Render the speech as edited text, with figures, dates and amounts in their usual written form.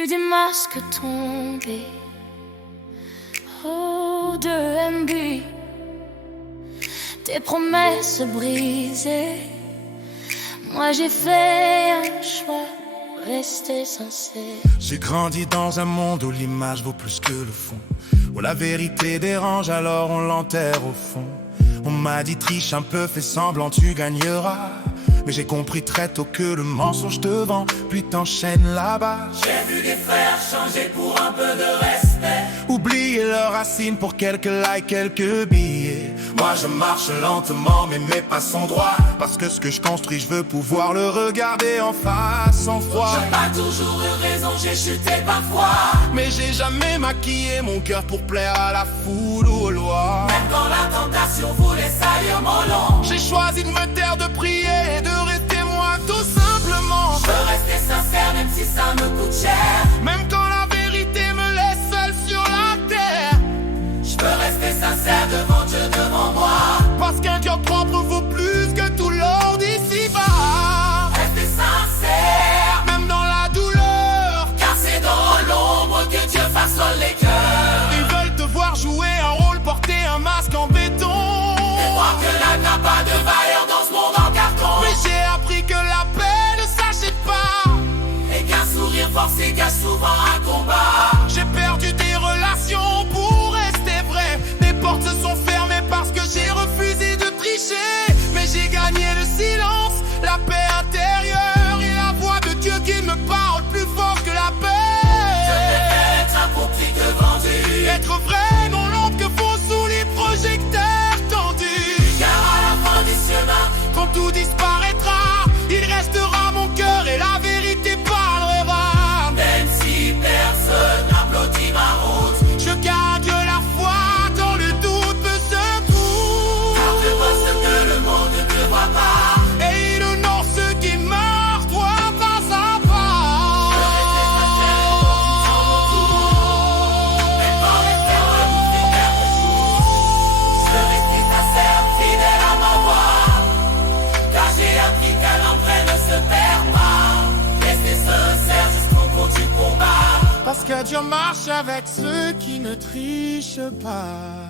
Vu des masques tombés, oh de MB, tes promesses brisées. Moi j'ai fait un choix, rester sincère. J'ai grandi dans un monde où l'image vaut plus que le fond, où la vérité dérange alors on l'enterre au fond. On m'a dit triche un peu, fais semblant tu gagneras. Mais j'ai compris très tôt que le mensonge te vend, puis t'enchaîne là-bas. J'ai vu des frères changer pour un peu de respect, Oublier leurs racines pour quelques likes, quelques billets. Moi je marche lentement mais mes pas sont droits, parce que ce que je construis je veux pouvoir le regarder en face sans froid. j'ai pas toujours eu raison, j'ai chuté parfois. Mais j'ai jamais maquillé mon cœur pour plaire à la foule ou aux lois. Même quand la tentation voulait salir mon long, J'ai choisi de me taire, de prier et de rester moi tout simplement. je veux rester sincère même si ça me coûte cher. Même quand la vérité me laisse seul sur la terre. Je veux rester sincère devant Dieu, devant moi. Parce qu'un cœur propre vaut plus que tout l'or d'ici-bas. Rester sincère, Même dans la douleur, car c'est dans l'ombre que Dieu façonne les cœurs. ils veulent te voir jouer un rôle, porter un masque en béton. Et croire que l'âme n'a pas de valeur dans ce monde en carton. Mais j'ai appris que la paix ne s'achète pas, Et qu'un sourire forcé cache souvent un combat. j'ai perdu des relations pour rester vrai. Les portes se sont fermées parce que j'ai refusé de tricher. Mais j'ai gagné le silence, la paix intérieure et la voix de Dieu qui me parle plus fort que la Je paix. préfère être accompli que vendu, Être vrai dans l'ombre que font sous les projecteurs tendus. car à la fin du chemin, Quand tout disparaîtra, il restera mon cœur et la vérité parlera. même si personne n'applaudit ma route, Je garde la foi quand le doute me secoue. car je vois ce que le monde ne voit pas. Et il honore ceux qui meurent, toi pas à pas. Je veux rester sincère et sans retour, même quand les terres nous fait perdre jour. Je veux rester sincère, fidèle à ma voix, car j'ai appris qu'un homme vrai ne se perd pas. Rester sincère jusqu'au bout du combat. Parce que Dieu marche avec ceux qui ne trichent pas.